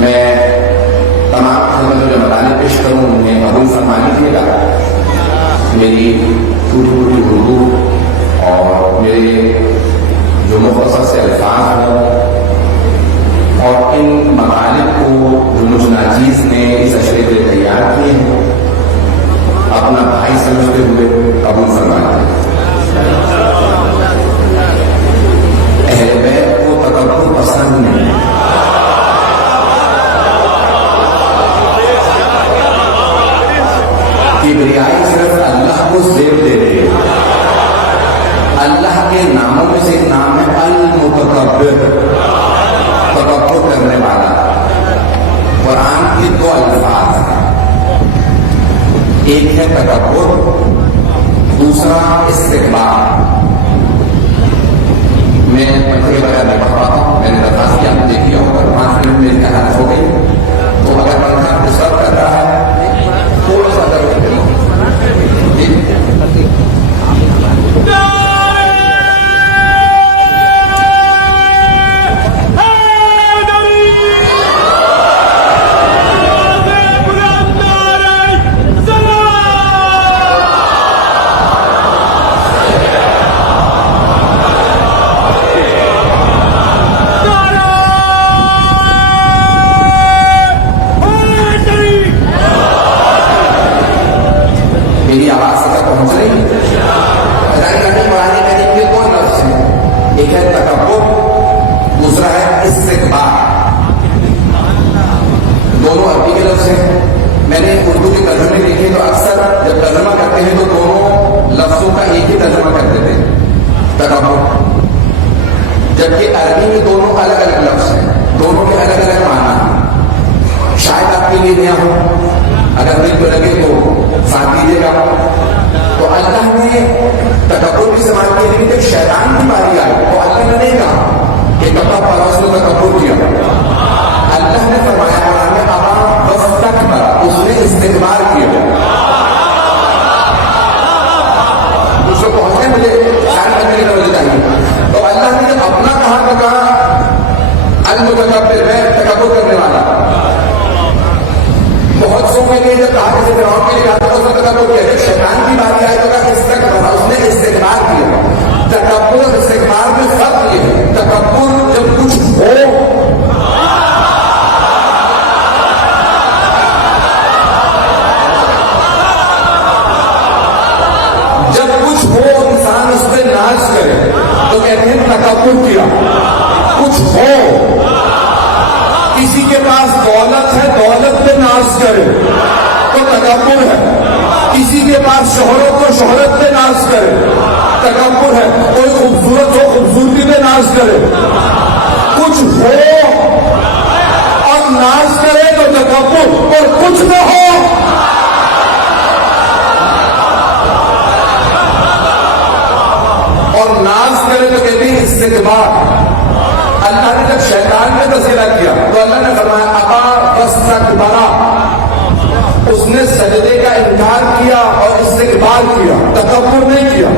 میں تمام خدمت جو مطالب پیش کروں انہیں قبول فرما لیجیے گا. میری ٹوٹی پھوٹی اردو اور میرے جو مختصر سے الفاظ ہوں اور ان مطالب کو جو مجھ ناچیز نے اس اشرے پہ تیار کیے ہیں اپنا بھائی سمجھتے ہوئے قبول فرما لیجیے. اہل بیت کو تکبر پسند نہیں. کبریائی صرف اللہ کو زیب دے رہی ہے. اللہ کے ناموں میں سے ایک نام ہے المتکبر, تکبر کرنے والا. قرآن کے دو الفاظ ہیں, ایک ہے تکبر, دوسرا استکبار. میں پڑھے بغیر نہیں پڑھ پاتا ہوں, میں نے درخواست کی آپ نے دیکھی ہوگا 5 منٹ میں امتحان ہو گئی, تو اگر پڑھنا ڈسٹرب کر رہا ہے تھوڑا سا درد جبکہ عربی میں دونوں الگ الگ لفظ ہیں, دونوں کے الگ الگ معنی ہیں. شاید آپ کے لیے نیا ہو, اگر دل کو لگے تو ساتھ دیجیے گا. تو اللہ نے تکبر کی استعمال کی, لیکن جب شیطان کی باری آئی تو اللہ نے نہیں کہا کہ کپڑا پرست نے تکبر کیا. اللہ نے فرمایا قرآن میں ابا واستکبر, اس نے استکبار کیا. اس کو پہنچنے مجھے خیال کرنے کی ضرورت چاہیے. تو اللہ نے جب اپنا کہا تو کہا المتکبر, ہے تکبر کرنے والا. بہت سو کے لیے جب کہا کہ فرعون کے لیے کہا تو اس نے تکبر کیا. جب شیطان کی باری آئی تو کہا استکبر, اس نے استکبار کیا. تکبر اور استکبار میں فرق یہ ہے, تکبر جب کچھ ہو انسان اس پہ ناز کرے تو کہتے ہیں تکبر کیا. کچھ ہو, کسی کے پاس دولت ہے, دولت پہ ناز کرے تو تکبر ہے. کسی کے پاس شہرت ہو, شہرت پہ ناز کرے تکبر ہے. کوئی خوبصورت ہو, خوبصورتی پہ ناز کرے. کچھ ہو اور ناز کرے تو تکبر, اور کچھ نہ ہو اور ناز کرے تو کہتے ہیں استکبار. اللہ نے جب شیطان نے تذکرہ کیا تو اللہ نے فرمایا ابا واستکبر, اس نے سجدے کا انکار کیا اور استکبار کیا, تکبر نہیں کیا.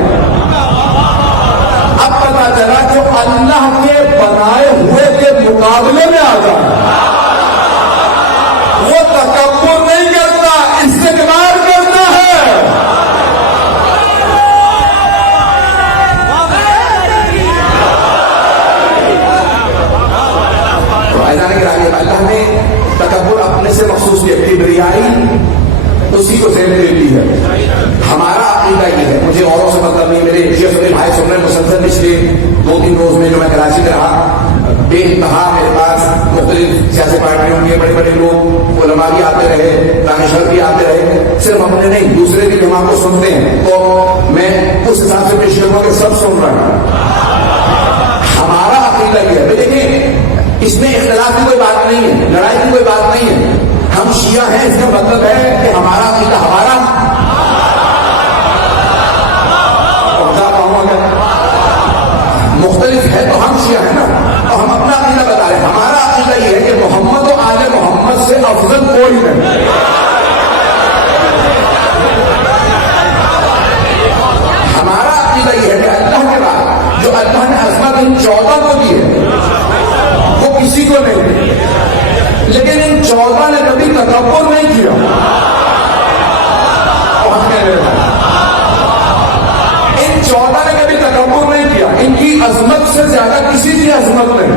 اب پتا چلا جو اللہ کے بنائے ہوئے کے مقابلے میں آ جائے وہ تکبر نہیں کرتا, استکبار کرتا ہے. اللہ نے تکبر اپنے سے مخصوص کیا, کبریائی اسی کو ذہن دے دی ہے. ہمارا عقیدہ یہ ہے, مجھے اوروں سے مطلب نہیں, میرے شیخ بھائی سن رہے مسلسل پچھلے 2-3 روز میں جو میں کراچی میں رہا, بے انتہا میرے پاس مختلف سیاسی پارٹیوں کے بڑے بڑے لوگ, علماء بھی آتے رہے, دانشور بھی آتے رہے. صرف اپنے نہیں دوسرے بھی جب آپ کو سنتے ہیں تو میں اس حساب سے پیش کروں کہ سب سن رہا ہوں. ہمارا عقیدہ یہ ہے, دیکھیں اس میں اختلاف کی کوئی بات نہیں ہے, لڑائی کی کوئی بات نہیں ہے. ہم شیعہ ہیں, اس کا مطلب ہے کہ ہمارا عقیدہ ہمارا مختلف ہے تو ہم شیعہ ہیں نا, اور ہم اپنا عقیدہ بتا رہے ہیں. ہمارا عقیدہ یہ ہے کہ محمد و آل محمد سے افضل کوئی نہیں. ہمارا عقیدہ یہ ہے کہ اللہ کے بعد جو اللہ نے عظمت ان 14 کو دی ہے وہ کسی کو نہیں دی. لیکن ان 14 نے کبھی تکبر نہیں کیا. ان 14 نے کبھی تکبر نہیں کیا. ان کی عظمت سے زیادہ کسی کی عظمت نہیں.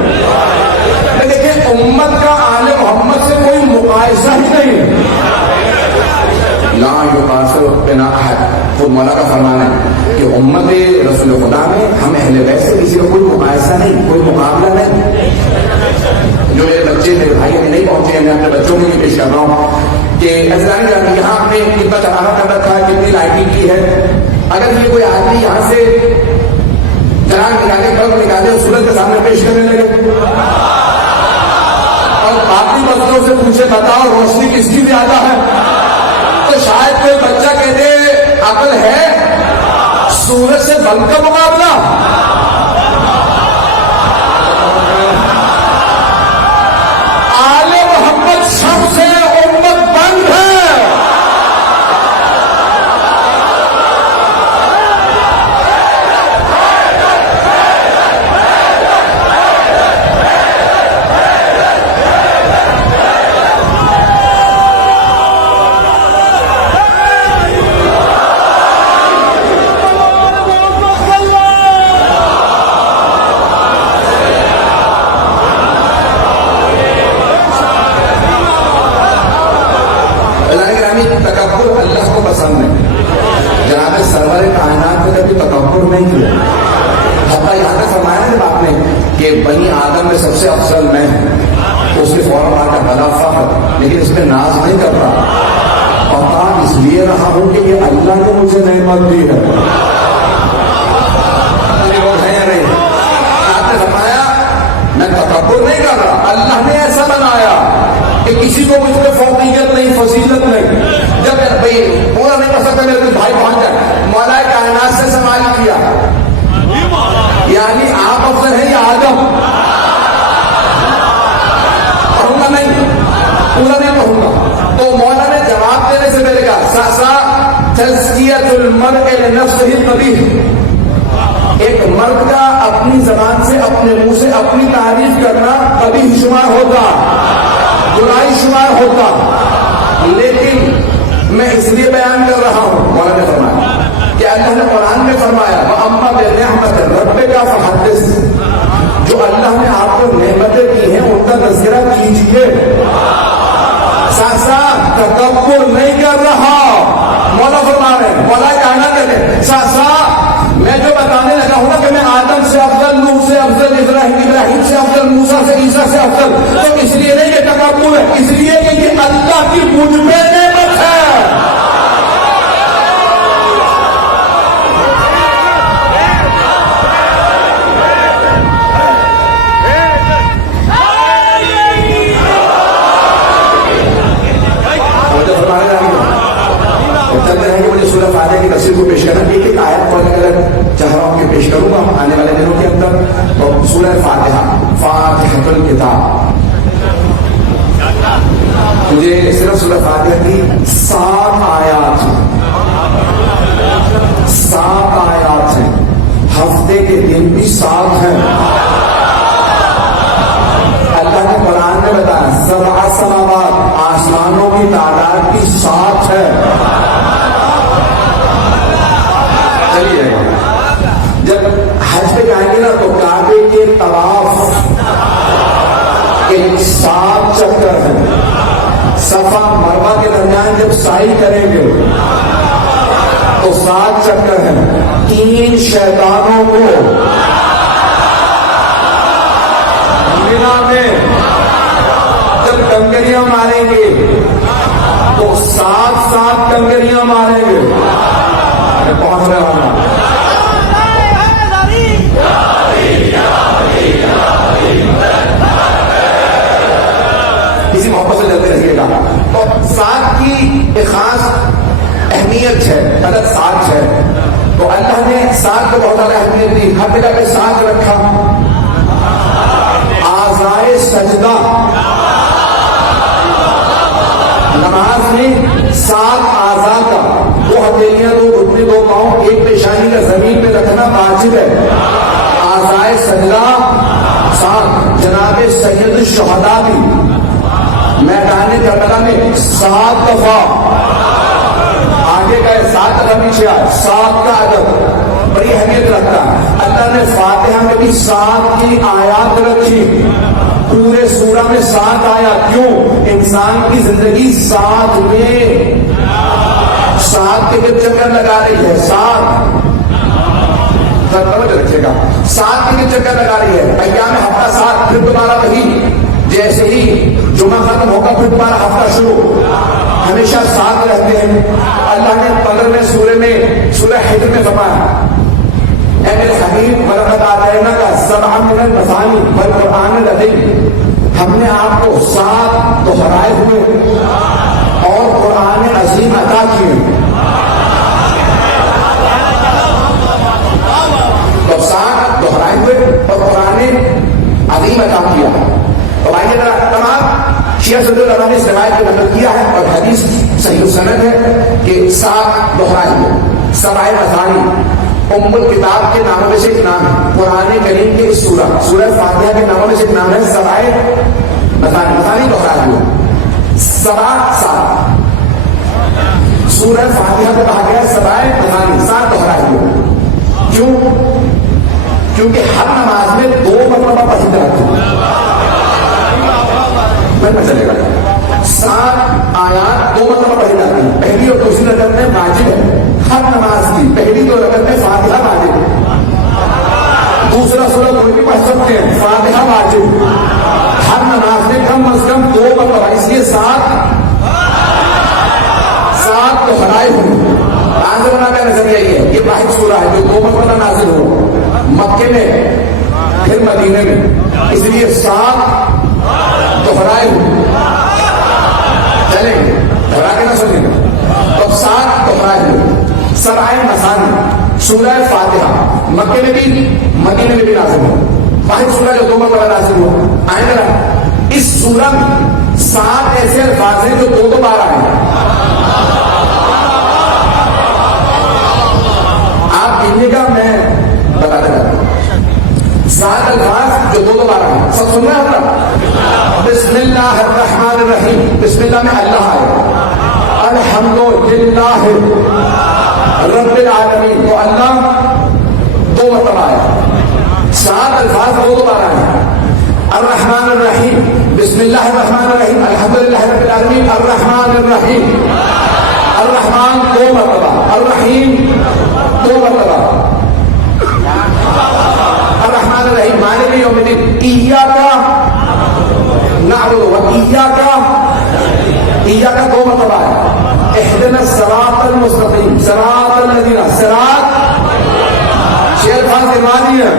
دیکھیں امت کا آل محمد سے کوئی مقایسہ ہی نہیں ہے. لا یقاسر بنا احد. خود مولا کا فرمان ہے کہ امت رسول خدا میں ہم اہل بیت سے کسی کا کوئی مقایسہ نہیں, کوئی مقابلہ نہیں. جو میرے بچے میرے بھائی ابھی نہیں پہنچے ہیں, میں اپنے بچوں کو بھی پیش کر رہا ہوں کہ یہاں آپ نے کتنا چڑھانا کر رکھا ہے, کتنی لائٹنگ کی ہے. اگر یہ کوئی آدمی یہاں سے چراغ نکالے, بلب نکالے اور سورج کے سامنے پیش کرنے لگے اور باقی بچوں سے پوچھے بتاؤ روشنی کس کی زیادہ ہے, تو شاید کوئی بچہ کہہ دے عقل ہے, سورج سے بلب کا مقابلہ. آل محمد سب سے امت بند ہے. تکبر اللہ کو پسند ہے. جناب سرور کائنات نے کبھی تکبر نہیں کیا. حتیٰ یہاں تک فرمایا جب آپ نے کہ بنی آدم میں سب سے افضل میں ہوں, اس کے فوراً بعد کا بلا فخر, لیکن اس میں ناز نہیں کرتا. پتا اس لیے رہا ہوں کہ یہ اللہ نے مجھے نعمت دی ہے. آپ نے فرمایا میں تکبر نہیں کر رہا, اللہ نے ایسا بنایا کہ کسی کو مجھ پہ فوقیت نہیں, فضیلت نہیں. جب بھائی پورا نہیں کر سکتا میرے کچھ بھائی پہنچ جائے, مولا کائنات سے سوال کیا یعنی آپ افضل ہیں یا آدم؟ پڑھوں گا نہیں, پورا نہیں پڑھوں گا. تو مولا نے جواب دینے سے پہلے کہا ساسا تزکیۃ المرء لنفسہ القبیح. ایک مرد کا اپنی زبان سے, اپنے منہ سے اپنی تعریف کرنا کبھی شمار ہوتا, برائی شمار ہوتا. لیکن میں اس لیے بیان کر رہا ہوں, مولا نے فرمایا کہ اللہ نے قرآن میں فرمایا وَأَمَّا بِنِعْمَتِ رَبِّكَ فَحَدِّثْ. جو اللہ نے آپ کو نعمتیں کی ہیں ان کا تذکرہ کیجیے. ساسا تکبر نہیں کر رہا, مولا فرما رہے ہیں, مولا کہنا کہتے ہیں ساسا میں جو بتانے لگا ہوں نا کہ میں آدم سے افضل, نوح سے افضل, ابراہیم سے افضل, موسیٰ سے, عیسیٰ سے افضل, تو اس لیے نہیں کہ تکبر ہے, اس لیے کہ یہ اللہ کی مجھ پہ نعمت ہے. مجھے سورہ فاتحہ کی تفسیر کو پیش کرنا, ایک ایک آیت کو الگ الگ چاہ رہا ہوں کہ پیش کروں گا آنے والے دنوں کے اندر. تو سورہ فاتحہ, فاتحۃ الکتاب, مجھے صرف سورہ فاتحہ کی 7 آیات ہیں. ہفتے کے دن بھی 7 ہیں. اللہ نے قرآن میں بتایا 7 سماوات, آسمانوں کی تعداد بھی 7 ہے. چلیے جب حج پہ جائیں گے نا تو کعبے کے طواف ایک 7 چکر ہے. صفا مروہ کے درمیان جب سعی کریں گے تو 7 چکر ہے. 3 شیطانوں کو مینا میں جب کنکریاں ماریں گے تو 7 کنکریاں ماریں گے. پہنچ رہا ہوں کسی محبت سے چلتے رہیے گا. تو 7 کی ایک خاص اہمیت ہے, عدد 7 ہے. تو اللہ نے 7 کو بہت زیادہ اہمیت دی, ہر جگہ پہ 7 رکھا. اعضائے سجدہ, نماز میں 7 اعضاء کا, 2 ہتھیلیاں, 2 گھٹنے, 2 پاؤں, 1 پیشانی کا زمین پہ رکھنا واجب ہے. اعضائے سجدہ 7. جناب سید الشہداء بھی تعالیٰ نے 7 دفعہ آگے گئے، 7 دفعہ پیچھے آئے، 7 کا عدد بڑی اہمیت رکھتا ہے۔ اللہ نے فاتحہ میں بھی 7 کی آیات رکھی، پورے سورہ میں 7 آیات۔ کیوں؟ انسان کی زندگی 7 میں 7 کے چکر لگا رہی ہے، 7 رکھے گا، 7 کے چکر لگا رہی ہے۔ ایام ہفتہ 7، پھر دوبارہ وہی، جیسے ہی جمعہ ختم ہوگا پھر دوبارہ ہفتہ شروع، ہمیشہ 7 رہتے ہیں۔ اللہ نے قدر میں سورہ حجر میں فرمایا، اے میرے حبیب وَلَقَدْ آتَيْنَاكَ سَبْعًا مِنَ الْمَثَانِي وَالْقُرْآنِ الْعَظِيمِ، ہم نے آپ کو 7 دہرائے ہوئے اور قرآن عظیم عطا کیے۔ تو 7 دہرائے ہوئے اور قرآن عظیم عطا کیا۔ تو آئیے ذرا، تمام شیعہ صدر اللہ نے اس روایت کو نقل کیا ہے اور حدیث صحیح السند ہے کہ 7 دہرائے ہوئے، 7 مثانی ام الکتاب کے ناموں میں سے ایک نام ہے، قرآن کریم کے اس سورہ فاتحہ کے ناموں میں سے ایک نام ہے 7 مثانی دہرائے ہوئے، 7 سورہ فاتحہ کو کہا گیا 7 مثانی، 7 دہرائے ہوئے۔ کیوں؟ کیونکہ ہر نماز میں 2 مرتبہ پڑھی جاتی ہے، چلے گا 7 آیات 2 مرتبہ پڑھی جاتی ہیں، پہلی اور دوسری رکعت میں واجب ہے ہر نماز کی، پہلی 2 رکعت میں فاتحہ واجب ہے، دوسرا سورہ کوئی بھی پڑھ سکتے ہیں، فاتحہ واجب ہر نماز میں کم از کم 2 مرتبہ، اس لیے 7 دہرائے ہوئے۔ آنظرنا کا نظریہ یہ ہے، یہ واحد سورہ ہے جو 2 مرتبہ نازل ہو، مکے میں پھر مدینے میں، اس لیے 7 دہرائے ہوئے۔ چلیں گے دہرا کے نہ سنیں گے، تو 7 دہرائے ہوئے، 7 مثانی سورہ فاتحہ مکے میں بھی مدینے میں بھی نازل ہو، واحد سورہ جو 2 مرتبہ نازل ہو۔ آئیں ذرا، اس سورہ میں 7 ایسے الفاظ ہیں جو 2 بار آئے ہیں، آپ گننے کا میں بتاتا جاتا ہوں، 7 الفاظ جو 2 بار آئے ہیں، سب سن رہے ہیں آپ؟ بسم اللہ الرحمن الرحیم، بسم اللہ میں اللہ آئے، الحمدللہ رب العالمین، تو اللہ 2 مرتبہ آیا، 7 الفاظ 2 بار آئے ہیں۔ الرحمن الرحیم، بسم اللہ الرحمن الرحیم، الحمدللہ رب العالمین، الرحمن الرحیم، الرحمن 2 مرتبہ، الرحیم 2 مرتبہ، الرحمن الرحیم مالک یوم الدین، ایاک نعبد و ایاک، ایاک 2 مرتبہ ہے، اہدنا الصراط المستقیم، صراط الذین، صراط 6 الفاظ ایمانی ہے،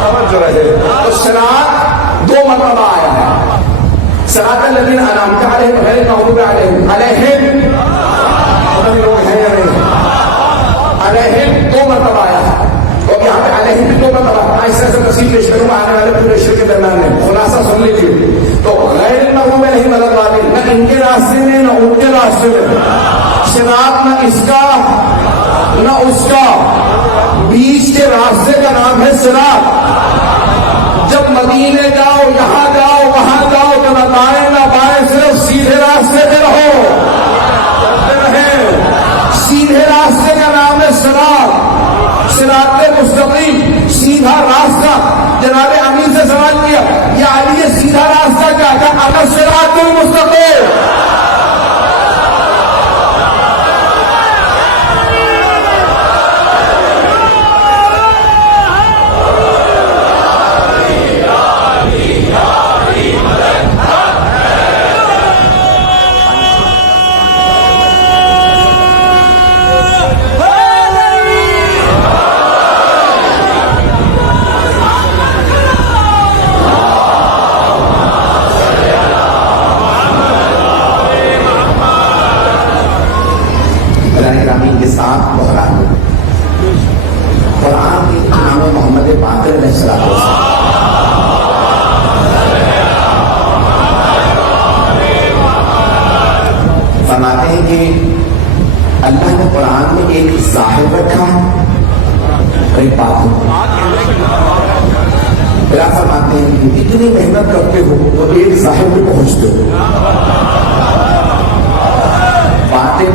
سمجھ رہے تو صراط 2 مرتبہ آیا ہے، صراط الذین انعمت علیہم غیر المغضوب علیہم، علیہم لوگ ہیں یا نہیں، علیہم 2 مرتبہ آیا ہے، اور یہاں پہ علیہم بھی 2 مرتبہ، اس طرح سے تفصیل پیش کروں آنے والے پورے شعر کے درمیان میں، خلاصہ سن لیجیے۔ تو غیر المغضوب علیہم ولا الضالین، نہ ان کے راستے میں نہ ان کے راستے میں، صراط نہ اس کا نہ اس کا، بیچ کے راستے کا نام ہے صراط۔ جب مدینے جاؤ، یہاں جاؤ، وہاں جاؤ، تو نہ دائیں نہ بائیں، صرف سیدھے راستے پہ رہو، چلتے رہیں، سیدھے راستے کا نام ہے صراط، صراط مستقیم، سیدھا راستہ۔ جناب امین سے سوال کیا، یا علی یہ سیدھا راستہ کیا تھا؟ انا صراط المستقیم، کے ساتھ بحران قرآن کے امام محمد باقر علیہ السلام فرماتے ہیں کہ اللہ نے قرآن میں ایک ظاہر رکھا اور ایک باطن۔ پھر آپ فرماتے ہیں کہ اتنی محنت کرتے ہو تو ایک ظاہر پہ پہنچتے ہو،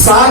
7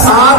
7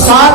7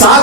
7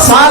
7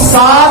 7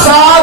7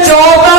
14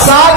7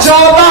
14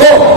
2,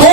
2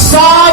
7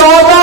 14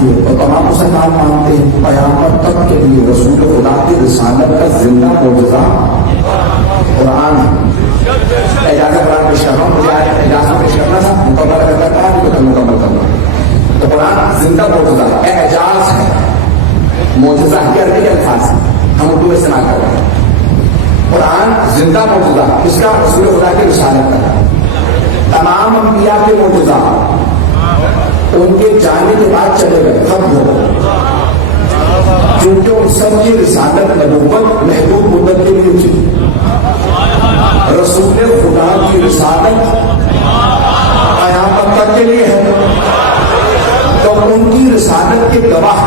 مانتی ہے اور تمام مسلمان مانتے ہیں قیامت تک کے لیے رسول خدا کی رسالت کا زندہ معجزہ قرآن ہے۔ اجازت قرآن پیش کر رہا ہوں، مجھے اجازت پیش کرنا تھا، مکمل اگر کرتا ہے تو مکمل کرنا۔ تو قرآن زندہ معجزہ ہے، اعجاز ہے، معجزہ ہے، عربی کے الفاظ ہم اردو میں استعمال کر رہے ہیں۔ قرآن زندہ معجزہ اس کا رسول خدا کی رسالت کا، تمام انبیاء کے معجزہ ان کے جانے کے بعد چلے گئے، ختم ہو گئے، کیونکہ ان سب کی رسالت نبوت محدود مدت کے لیے تھی۔ رسول خدا کی رسالت قیامت تک کے لیے ہے، تو ان کی رسالت کے گواہ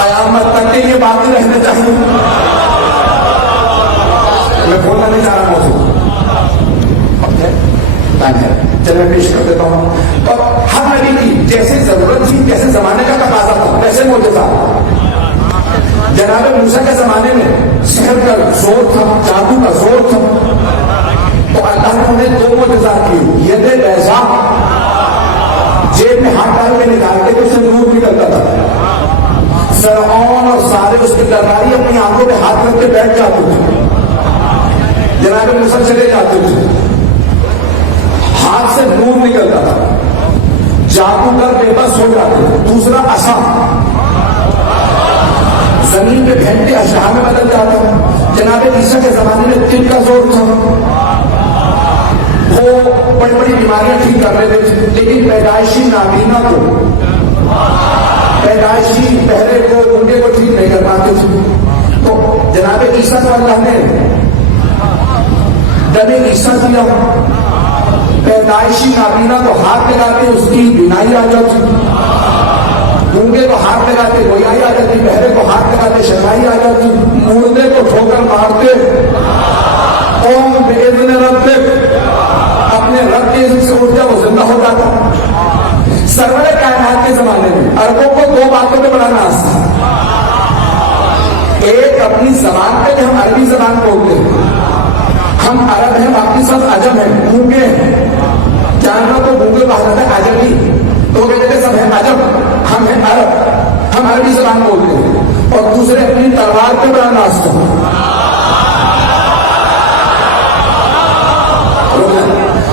قیامت تک کے لیے باقی رہنے چاہیے۔ میں بولنا نہیں چاہ رہا ہوں، چلے پیش کر دیتا ہوں۔ اور ہر نبی کی جیسے ضرورت تھی، جیسے زمانے کا تقاضا تھا، ویسے معجزہ۔ جناب موسیٰ کے زمانے میں سحر کا زور تھا، جادو کا زور تھا، تو اللہ نے انہیں دو معجزات کی، ید بیضا، جیب میں ہاتھ ڈال کے نکالتے تو اسے نور نکلتا تھا۔ فرعون اور سارے اس کے درباری اپنی آنکھوں پہ ہاتھ رکھ کے بیٹھ جاتے تھے، جناب موسیٰ چلے جاتے تھے، ہاتھ سے نور نکلتا تھا، جادوگر بے بس ہو جاتے تھے۔ دوسرا عصا، زمین پہ پھینکتے اشعاع میں بدل جاتا۔ جناب عیسیٰ کے زمانے میں طب کا زور تھا، وہ بڑی بڑی بیماریاں ٹھیک کر لیتے تھے، لیکن پیدائشی نابینا کو، پیدائشی بہرے کو، گنگے کو ٹھیک نہیں کر پاتے تھے۔ تو جناب عیسیٰ کو اللہ نے دم عیسیٰ دیا، پیدائشی نابینا کو ہاتھ لگاتے اس کی بینائی آ جاتی، گونگے کو ہاتھ لگاتے گویائی آ جاتی، بہرے کو ہاتھ لگاتے شنائی آ جاتی، مردے کو ٹھوکر مارتے قوم بإذن ربک، اپنے رب کے اذن سے اٹھ جا وہ زندہ ہو جاتا۔ سرور کائنات کے زمانے میں عربوں کو دو باتوں پہ بڑا ناز تھا، ایک اپنی زبان پہ کہ ہم عربی زبان بولتے ہیں، ہم عرب ہیں، باقی سب عجم ہیں، گونگے ہیں، جانوروں کو گونگے کہا جاتا ہے، عجمی، تو وہ کہتے ہیں سب ہیں عجم، ہم ہیں عرب، ہم عربی زبان بولتے ہیں۔ اور دوسرے اپنی تلوار پہ بڑا ناز تھا،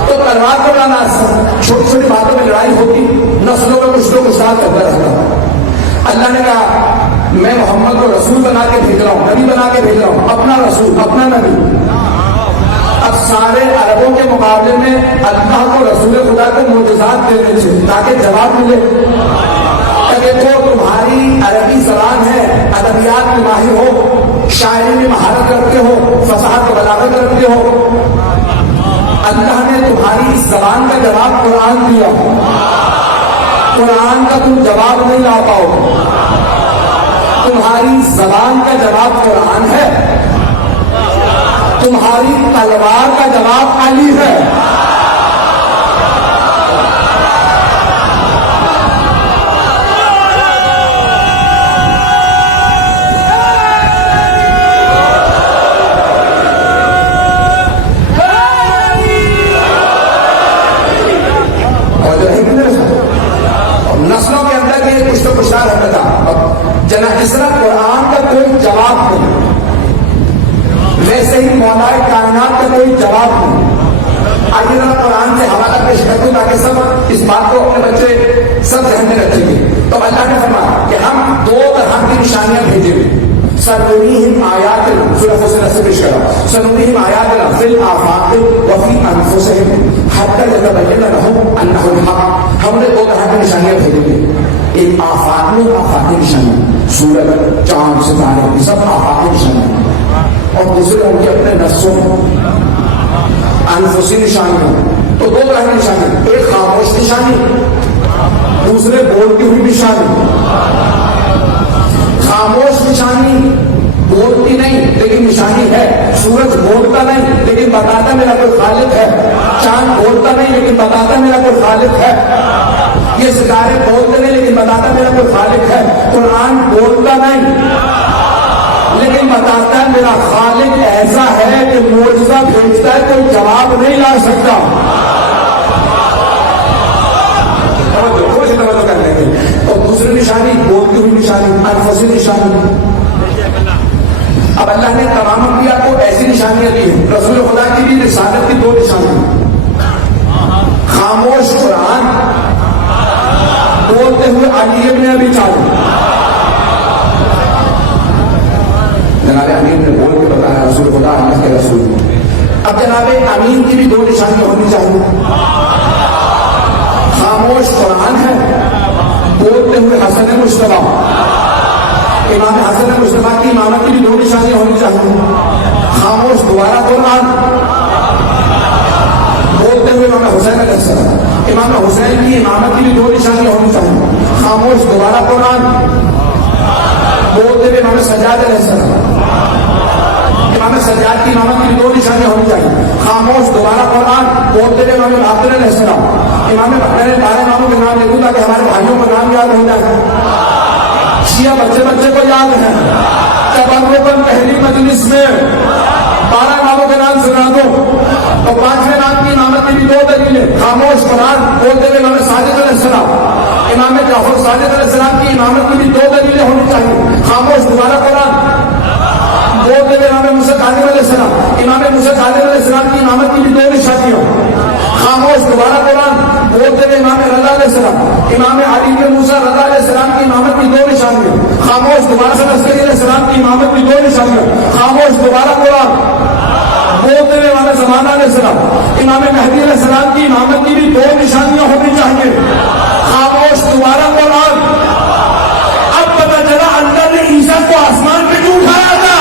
تو تلوار پہ بڑا ناز تھا، چھوٹی چھوٹی باتوں میں لڑائی ہوتی، نسلوں کا کچھ لوگ ساتھ کرتا رہتا۔ اللہ نے کہا میں محمد کو رسول بنا کے بھیج رہا ہوں، نبی بنا کے بھیج رہا ہوں، اپنا رسول، اپنا نبی۔ اب سارے عربوں کے مقابلے میں اللہ کو رسول خدا کو معجزات دینے تھے تاکہ جواب ملے کہ دیکھو تمہاری عربی زبان ہے، ادبیات میں ماہر ہو، شاعری میں مہارت رکھتے ہو، فصاحت و بلاغت رکھتے ہو، اللہ نے تمہاری اس زبان کا جواب قرآن دیا، قرآن کا تم جواب نہیں لا پاؤ، تمہاری زبان کا جواب قرآن ہے، تمہاری تلوار کا جواب علی ہے۔ نسلوں کے اندر بھی کچھ تو کچھ رہتا تھا، جس طرح قرآن کا کوئی جواب نہیں، ویسے ہی مولا کائنات کا کوئی جواب نہیں۔ آئیے ذرا قرآن سے حوالہ پیش کر دوں تاکہ سب اس بات کو اپنے بچے سب ذہن میں رکھیں گے۔ تو اللہ نے فرمایا کہ ہم دو طرح کی نشانیاں بھیجیں گے، سنریہم آیاتنا، سورہ فصلت سے پیش کرا، سنریہم آیاتنا فی الآفاق وفی انفسہم حتی یتبین لہم انہ الحق۔ ہم نے دو طرح کی نشانیاں بھیجیں گے، ایک آفاق میں آفاقی نشانیاں، سورج، چاند، ستارے، یہ سب آفاقی نشانیاں، اور دوسرے ان کے اپنے نفسوں انفسی نشانیاں۔ تو دو طرح کی نشانیاں، ایک خاموش نشانی، دوسرے بولتی ہوئی نشانی۔ خاموش نشانی بولتی نہیں لیکن نشانی ہے، سورج بولتا نہیں لیکن بتاتا میرا کوئی خالق ہے، چاند بولتا نہیں لیکن بتاتا میرا کوئی خالق ہے، یہ ستارے بولتے نہیں لیکن بتاتا میرا کوئی خالق ہے، قرآن بولتا نہیں لیکن بتاتا ہے میرا خالق ایسا ہے کہ معجزہ بھیجتا ہے کوئی جواب نہیں لا سکتا۔ توجہ کر لیں گے، بولتے ہوئے علی ابن ابی طالب. جناب امین نے بول کے بتایا رسول خدا اللہ کے رسول. اب جناب امین کی بھی دو نشانیاں ہونی چاہیے. خاموش قرآن ہے, بولتے ہوئے حسن مجتبی. امام حسن مجتبی کی امامت کی بھی دو نشانیاں ہونی چاہیے. خاموش دوبارہ قرآن, بولتے ہوئے امام حسین علیہ السلام. امام حسین کی امامت کی بھی دو نشانیاں ہونی چاہیے. خاموش دوبارہ قرآن, بولتے ہوئے امام سجاد علیہ السلام. امام سجاد کی امامت کی بھی دو نشانیاں ہونی چاہیے. خاموش دوبارہ قرآن, بولتے ہوئے امام باقر علیہ السلام. امام باقر نے بارہ اماموں کے نام لکھوں تاکہ ہمارے بھائیوں کو نام یاد ہو جائے. شیعہ بچے بچے کو یاد ہے. تبرکاً پہلی مجلس میں 12 اماموں کے نام سنا دو, اور 5ویں نام کی امامت کی بھی دو دلیلیں. خاموش قرآن, بولتے ہوئے امام صادق علیہ السلام. امام جعفر صادق علیہ السلام کی امامت کی بھی دو دلیلیں ہونی چاہیے. خاموش دوبارہ قرآن, بولتے ہوئے امام موسیٰ کاظم علیہ السلام. امام موسیٰ کاظم علیہ السلام کی امامت کی بھی دو نشانیاں. خاموش دوبارہ قرآن, بولتے ہوئے امام رضا علیہ السلام. امام علی بن موسیٰ رضا علیہ السلام کی امامت کی دو نشانیاں. خاموش دوبارہ عسکری علیہ السلام کی امامت کی دو نشانیاں. خاموش دوبارہ قرآن, بولتے ہوئے امام زمانہ علیہ السلام. امام مہدی علیہ السلام کی امامت کی بھی دو نشانیاں ہونی چاہیے. خاموش دوبارہ قرآن. اب پتہ چلا اللہ نے عیسیٰ کو آسمان پہ کیوں اٹھایا تھا.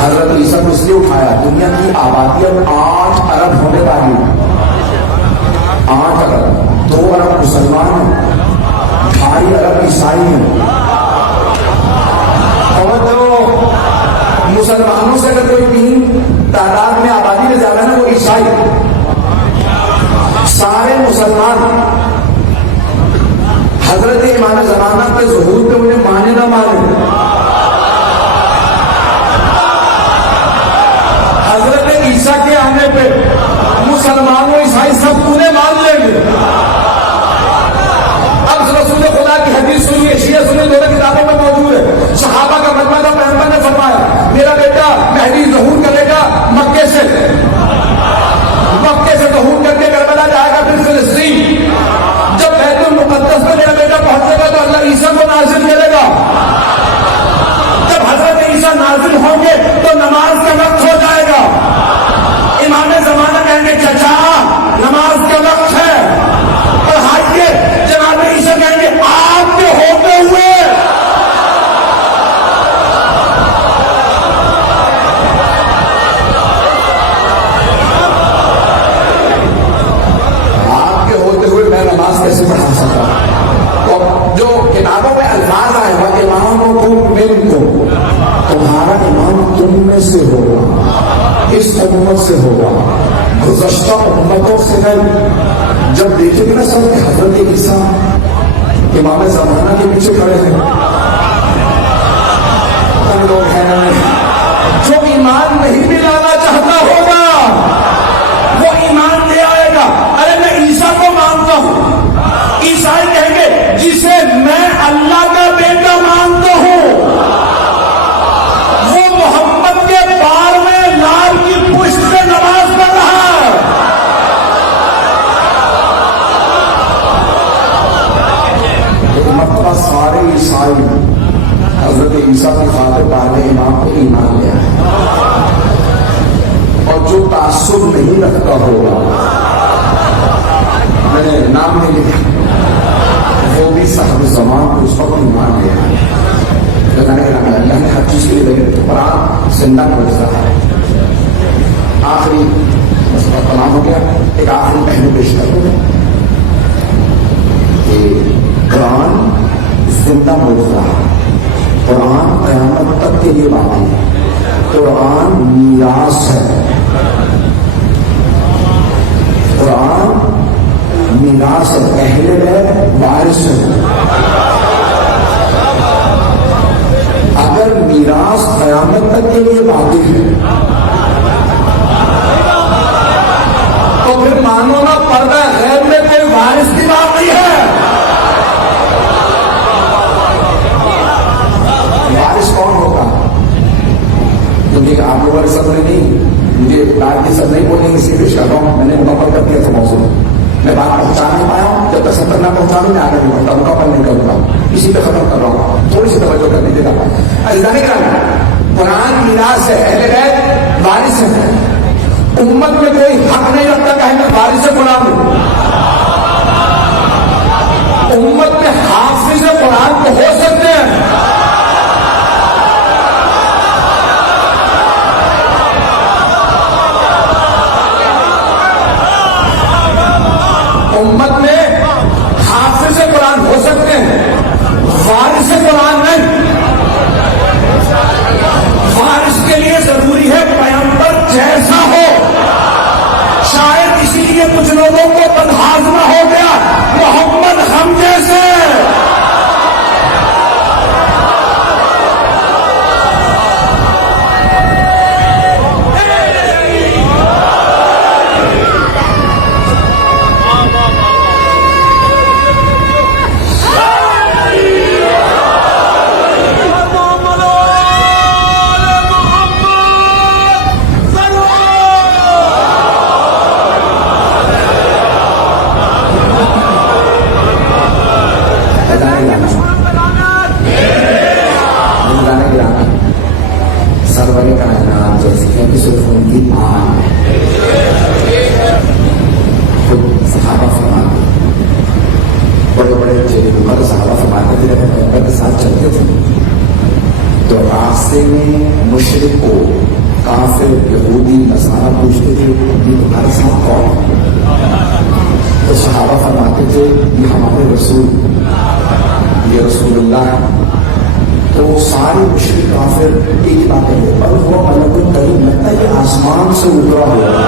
حضرت عیسیٰ کو اس لیے اٹھایا, دنیا کی آبادیت 8 ارب ہونے والی. 8 ارب, 2 ارب مسلمان ہیں, 2.5 ارب عیسائی ہیں. اور جو مسلمانوں سے اگر کوئی 3 تعداد میں آبادی میں زیادہ ہے نا, وہ عیسائی. سارے مسلمان حضرت امام زمانہ کے ظہور پہ انہیں مانے نہ مانے, حضرت عیسیٰ کے آنے پہ مسلمان و عیسائی سب انہیں مان لیں گے. اب رسول خدا کی حدیث سنیے, شیعہ سنیے, دونوں کتابوں میں موجود ہے. صحابہ کا مجمع تھا, پیغمبر نے فرمایا میرا بیٹا مہدی ظہور کرے گا مکے سے ظہور کر کے کربلا جائے گا, پھر فلسطین. جب بیت المقدس میں میرا بیٹا پہنچے گا تو اللہ عیسیٰ کو نازل کرے گا. جب حضرت عیسیٰ نازل ہوں گے تو نماز کا وقت ہو جائے گا. امام زمانہ کہیں گے چچا نماز کا وقت ہے, اور حاجی جناب عیسیٰ کہیں گے آپ کے ہوتے ہوئے میں نماز کیسے پڑھا سکتا. تو جو کتابوں میں الفاظ آئے وہ امامکم منکم, تمہارا امام تم میں سے ہوگا, اس امت سے ہوگا, گزشتہ امتوں سے نہیں. جب دیکھیں گے نا سب کہ حضرت عیسیٰ امام زمانہ کے پیچھے کھڑے ہیں, ہم لوگ ہیں جو ایمان نہیں بھی لانا چاہتا ہوگا وہ ایمان لے آئے گا. ارے میں عیسیٰ کو مانتا ہوں. عیسائی کہیں گے جسے میں اللہ کا بیٹا مانتا ہوں وہ محمد کے بار میں لال کی پشت سے نماز پڑھ رہا ہے. ایک مرتبہ سارے عیسائی حضرت عیسیٰ کی خاطر پہلے امام کو ایمان لے آئے, اور جو تعصب نہیں رکھتا ہوگا, میں نے نام نہیں لکھا, وہ بھی صاحب زمان کو اس وقت ایمان لے آئے. بتانے کا نام اللہ نے ہر چیز کے لیے دیکھے قرآن زندہ معجزہ ہے. آخری مسئلہ کلام ہو گیا. ایک آخری پہلو پیش کر دوں کہ قرآن زندہ معجزہ ہے. قرآن قیامت تک کے لیے باقی ہے. قرآن میراث ہے. قرآن میراث ہے. پہلے ہے وارث ہے. اگر میراث قیامت تک کے لیے باقی ہے تو پھر مانو نا پردہ غیب میں کوئی وارث بھی باقی ہے. وارث کون ہوگا؟ کیونکہ آپ لوگوں نے سب نے نہیں, مجھے بات کی سب نہیں بولنے کی سیریش کر رہا ہوں. میں نے مکمل کر دیا تھا موضوع. میں بات پہنچا نہیں پایا ہوں. جب تک سب تک نہ پہنچا دوں میں آگے نہیں بڑھتا. مکمل نہیں کروں گا. اسی پہ ختم کر رہا ہوں. تھوڑی سی توجہ کر دیجیے گا. عزیزان کرام, قرآن میراث ہے. اہل بیت وارث ہے. امت میں کوئی حق نہیں رکھتا کہ میں وارث قرآن ہوں. امت میں حافظ قرآن تو ہو سکتے ہیں. امت میں حافظ قرآن ہو سکتے ہیں, وارث قرآن نہیں. وارث کے لیے ضروری ہے پیغمبر جیسا ہو. شاید اسی لیے کچھ لوگوں کو بدہاضمہ ہو گیا محمد ہم جیسے. مشرک کو کافر یہودی نصارہ پوچھتے تھے یہ تمہارے ساتھ کون ہے؟ تو صحابہ فرماتے تھے یہ ہمارے رسول, یہ رسول اللہ ہے. تو سارے مشرک کافر ایک بات ہے پر وہ ملک کریم لگتا ہے یہ آسمان سے اترا ہوا ہے.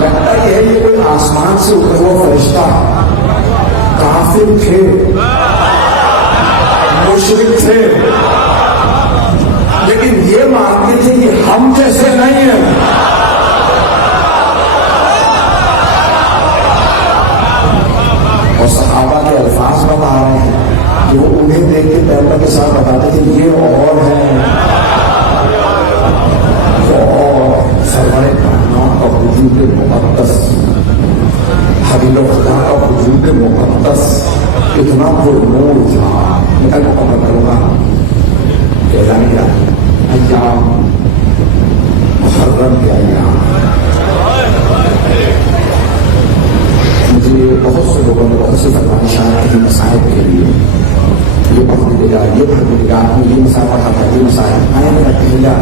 لگتا یہ ہے یہ کوئی آسمان سے اترا ہوا فرشتہ. کافر تھے, مشرک تھے, لیکن یہ مانتے تھے کہ ہم جیسے نہیں ہیں. اور صحابہ کے الفاظ بتا رہے ہیں کہ وہ انہیں دیکھ کے پیغمبر کے ساتھ بتاتے تھے یہ اور ہے, وہ اور سرور کائنات کا وجود مقدس, حبیب خدا کا وجود مقدس, اتنا وہ نور تھا. میں کل مکمل کروں گا کہ جانیے ایام محرم کے ایام مجھے بہت سے لوگوں نے بہت سی فرمائشات کی مسائل کے لیے یہ پڑھ ملے گا, یہ پڑھ ملے گا, آپ نے یہ مسائل پڑھا تھا, یہ مسائل آئے میرا پہلا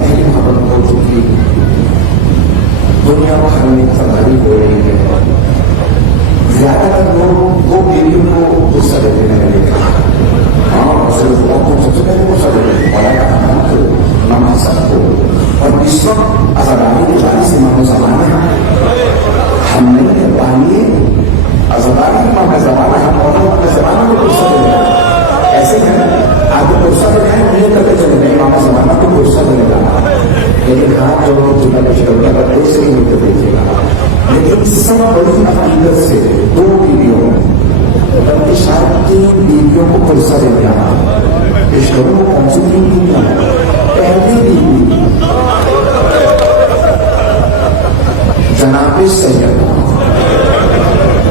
پہلی محرم ہو چکی. دنیا میں ہمیں سرداری ہو رہی ہے. زیادہ تر لوگ وہ بیویوں کو غصہ دیتے ہیں دیکھا. ہاں صرف سب سے پہلے غصہ دیتے ہیں نماز سب کو. اور اس وقت ازاداری کے 40 امام زمانہ ہم نہیں کر پائیے. ازاداری امام زمانہ ہم اور زمانہ کو غصہ دے رہے ہیں. ایسے ہیں آپ کو غصہ دے رہے ہیں انہیں کرتے چلے گئے امام زمانہ کو غصہ دے گا. لیکن ہاتھ جو ایک سے نہیں ہوتے دیکھیے گا. لیکن سب بڑی عقیدت سے 2 بیویوں بلکہ شاید 3 بیویوں کو غصہ دے دیا. پیش کروں وہ کون سی 3 بیویاں؟ پہلی بیوی جناب سیدہ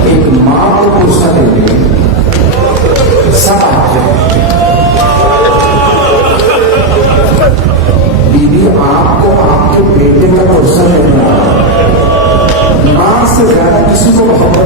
ایک ماں کو غصہ دے دے سب آتے ہیں. بیوی آپ کو آپ کے بیٹے کا غصہ دینا ماں سے زیادہ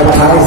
28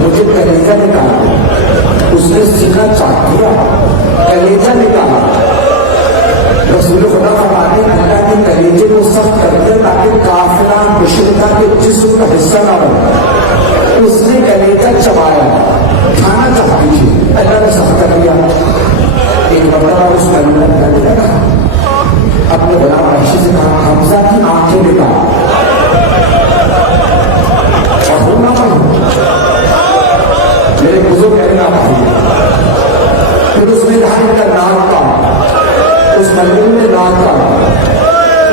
مجھے کلیجہ نکالا، اس نے سینہ چاٹ دیا، کلیجہ نکالا۔ رسول خدا فرماتے ہیں اللہ کے کلیجے کو سخت کر دیا تاکہ کافرہ مشرکہ کے جسم کا حصہ نہ ہو۔ اس نے کلیجہ چبایا، کھانا چاہتی تھی، اللہ نے سخت کر دیا۔ ایک مرتبہ اس کلیجہ کرنے لگا، اپنے غلام وحشی سے کہا حمزہ کی آنکھیں نکال اور ہونا پڑا۔ میرے بزرگ کہنا بھائی، پھر اس نے کہا ان کا نام کا، اس مجنون نے نام کا،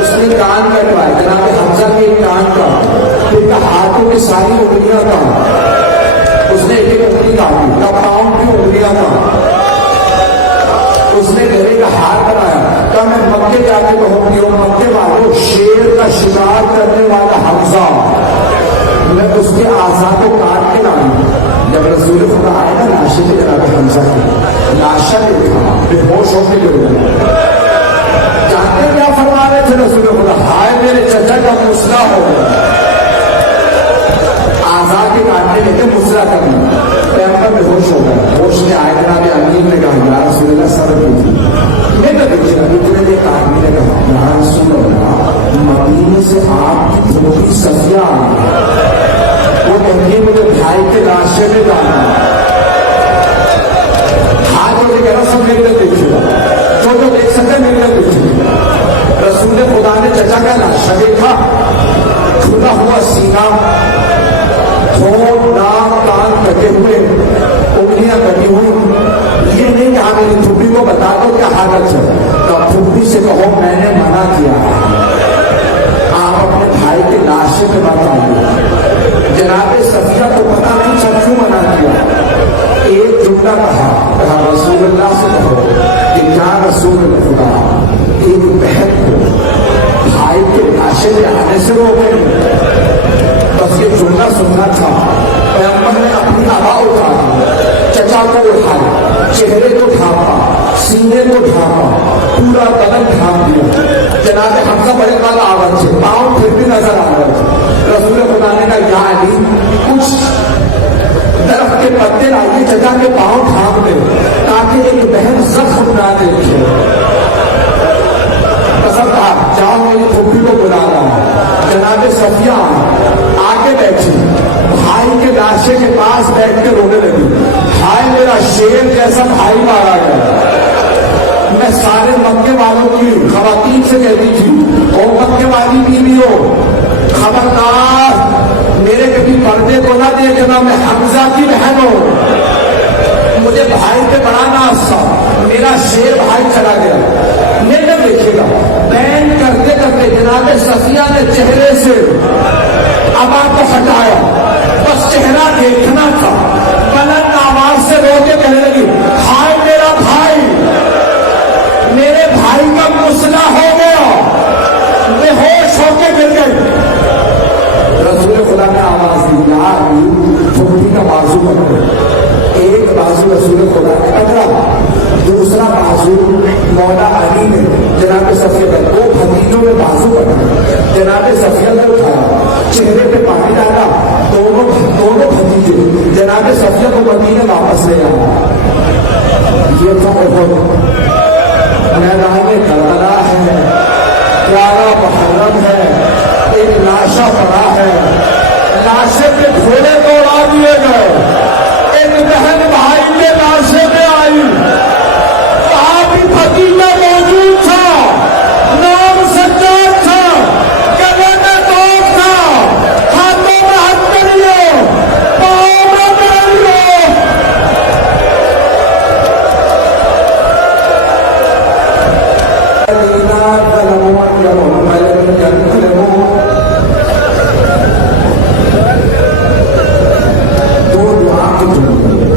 اس نے کان کٹوائے، جناب حمزہ کے کان کا، پھر ہاتھوں کی ساری انگلیاں کا، اس نے ایک انگلی کاٹی، پاؤں کی انگلیاں کا، اس نے گلے کا ہار بنایا، کہا میں مکے جا کے کہوں گی مکے والوں شیر کا شکار کرنے والا حمزہ، میں اس کے اعضاء کو کاٹ کے لاؤں۔ جب رسول خدا آئے نا لاشے کے جناب حمزہ کی لاشا نے دیکھا، بے ہوش ہو کے گر گیا۔ جانتے کیا فرما رہے تھے رسول خدا؟ ہائے میرے چچا کا مسئلہ ہو گیا، اعضاء کے کاٹنے لے کے مسئلہ کرنا۔ پیغمبر بے ہوش ہو گیا، ہوش میں آئے جناب امیر نے کہا یا رسول اللہ سر کی میں اتنے ایک آدمی نے کہا یا رسول اللہ مدینے سے آپ کی تھوڑی صفیہ وہ کہتی مجھے بھائی کے لاشے میں جانا، ہاتھ جو کہہ رہا سب میرے لیے دیکھیے گا، جو دیکھ سکتے میرے لیے دیکھیے گا۔ رسول خدا نے چچا کا لاشا دیکھا، کھلا ہوا سینہ، تھوڑ ناک کان کٹے ہوئے، انگلیاں کٹی ہوئی۔ یہ نہیں کہا میری پھوپھی کو بتا دو کیا حالت ہے، تو پھوپھی سے کہو میں نے منع کیا، آپ اپنے بھائی کے لاشے میں بتائیے۔ جناب صفیہ کو پتا نہیں سب کیوں منع کیا، ایک جملہ کہا رسول اللہ سے کہو کہ کیا رسول خدا ایک بہن کو بھائی کے لاشے میں آنے سے روکے، بس یہ جملہ سننا تھا۔ پیغمبر نے اپنی ہوا اٹھائی، چچا کو اٹھایا، چہرے کو ڈھانپا، سینے کو ڈھانپا، پورا بدن ڈھانپ دیا۔ جناب حمزہ بڑے والا آواز سے پاؤں پھر بھی نظر آ رہے تھے۔ رسول خدا نے کہا یا علی کچھ درخت کے پتے لائیے، چچا کے پاؤں ڈھانپ دے تاکہ ایک بہن زخم نہ دیکھے۔ قسم کہا جاؤ میری پھوپھی کو بلا رہا۔ جناب صفیہ آگے بیٹھی، بھائی کے لاشے کے پاس بیٹھ کے رونے لگی، ہائے میرا شیر جیسا بھائی مارا گیا۔ میں سارے مکے والوں کی خواتین سے کہتی تھی اور مکے والی بیویوں خبردار میرے کبھی پردے کو نہ دیکھنا، میں حمزہ کی بہن ہوں، مجھے بھائی پہ بڑا ناز تھا، میرا شیر بھائی چلا گیا۔ میرے دیکھے گا بین کرتے کرتے جناب صفیہ نے چہرے سے ابا کو ہٹایا، بس چہرہ دیکھنا تھا، بلند آواز سے رو کے کہنے لگی ہائے میرا بھائی، میرے بھائی کا مسئلہ ہو گیا، بے ہوش ہو کے گر گئی۔ رسول خدا نے آواز دی یار پھوپھی کا بازو پکڑو، ایک بازو رسول خدا نے پکڑا، دوسرا بازو مولا علی نے جناب صفیہ کا، دو بھتیجوں میں بازو پکڑا، جناب صفیہ نے اٹھایا، چہرے پہ پانی ڈالا، دونوں بھتیجے جناب صفیہ کو مدینے واپس لے آیا۔ یہ تھا احد، میدان کربلا ہے، پیارا محرم ہے، ایک لاشا پڑا ہے، لاشے کے گھوڑے دوڑا دیے گئے، ایک بہن بھائی کے لاشے میں آئی، وہاں بھی بھتیجا موجود تھا، نام سجاد تھا، گلے میں توپ تھا، ہاتھوں میں ہتھیلیوں، پاؤں میں بیڑیوں۔ دو دعا کی ضرورت ہے،